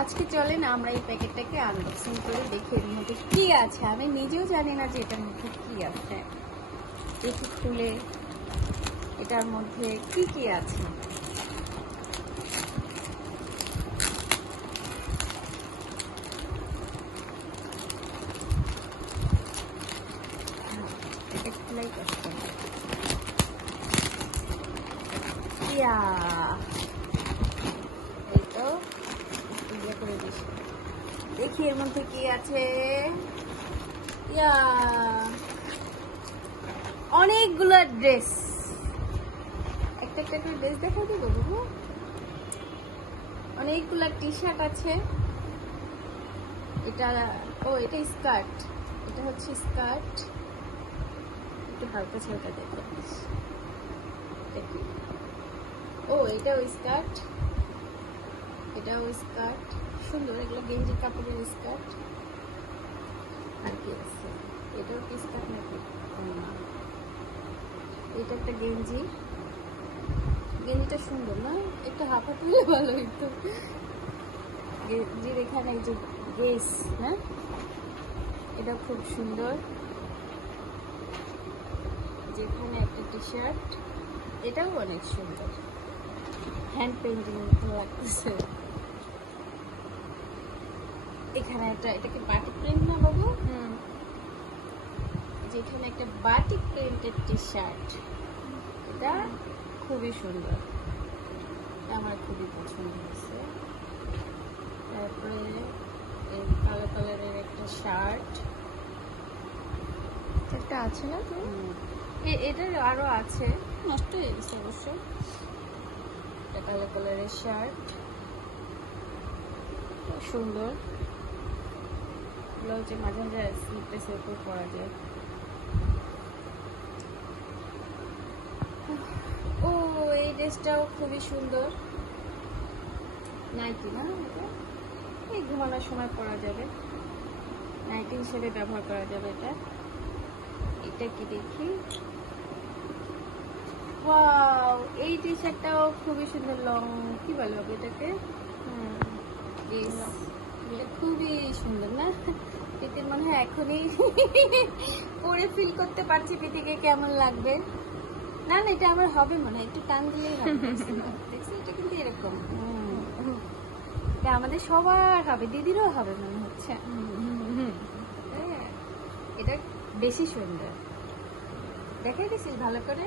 আজকে চলেন আমরা এই প্যাকেটটাকে আনবক্সিং করে দেখি এর মধ্যে কি আছে। আমি নিজেও জানি না যে এটার মধ্যে কি আছে। একটু খুলে এটার মধ্যে কি কি আছে। এটা খোলাই কষ্ট। ইয়া এই তো ইয়ে করে দিস। দেখি এর মধ্যে কি আছে। ইয়া অনেকগুলো ড্রেস। একটা একটা করে ড্রেস দেখা দিব বাবু। অনেকগুলো টি শার্ট আছে। এটা এটা স্কার্ট। এটা হচ্ছে স্কার্ট। একটু হালকা ছেলেটা দেখো। এটাও স্কার্ট। এটাও স্কার্ট। সুন্দর, এগুলো গেঞ্জি কাপড়ের স্কার্ট। আর কি আছে? এটাও কি স্কার্ট নাকি? এটা একটা গেঞ্জি। গেঞ্জিটা সুন্দর না? একটু হাফা তুলে ভালো হইতো। গেঞ্জির এখানে এই যে গেস না, এটা খুব সুন্দর। যেখানে একটা টি শার্ট, এটাও অনেক সুন্দর। হ্যান্ড পেইন্টিং লাগতেছে। এখানে এটাকে বাটিক প্রিন্ট না বাবু? যেখানে একটা বাটিক প্রিন্টের টি শার্ট, এটা খুবই সুন্দর, আমার খুবই পছন্দ হয়েছে। তারপরে এই কালো কালারের একটা শার্ট, একটা আছে না? এটার আরো আছে, নষ্ট হয়ে গেছে অবশ্য। একটা কালো কালারের শার্ট, সুন্দর। ব্লাউজে মাঝে মাঝে স্লিপলেসের উপর পরা যায়। এই ড্রেসটাও খুবই সুন্দর। নাইটি না, এটা এই ঘুমানোর সময় পরা যাবে, নাইটি হিসেবে ব্যবহার করা যাবে। এটা কি দেখি। ওয়াও, এই টি শার্টটাও খুবই সুন্দর। লং কি বলে হবে এটাকে? খুবই সুন্দর না? এতে মনে হয় এখনই পরে ফিল করতে পারছি পিটিকে কেমন লাগবে। না না, এটা আমার হবে মনে হয়, একটু টান দিলেই হবে। দেখছি এটা কিন্তু এরকম। এটা আমাদের সবার হবে, দিদিরও হবে মনে হচ্ছে। এটা বেশি সুন্দর। দেখাই দিছিস ভালো করে?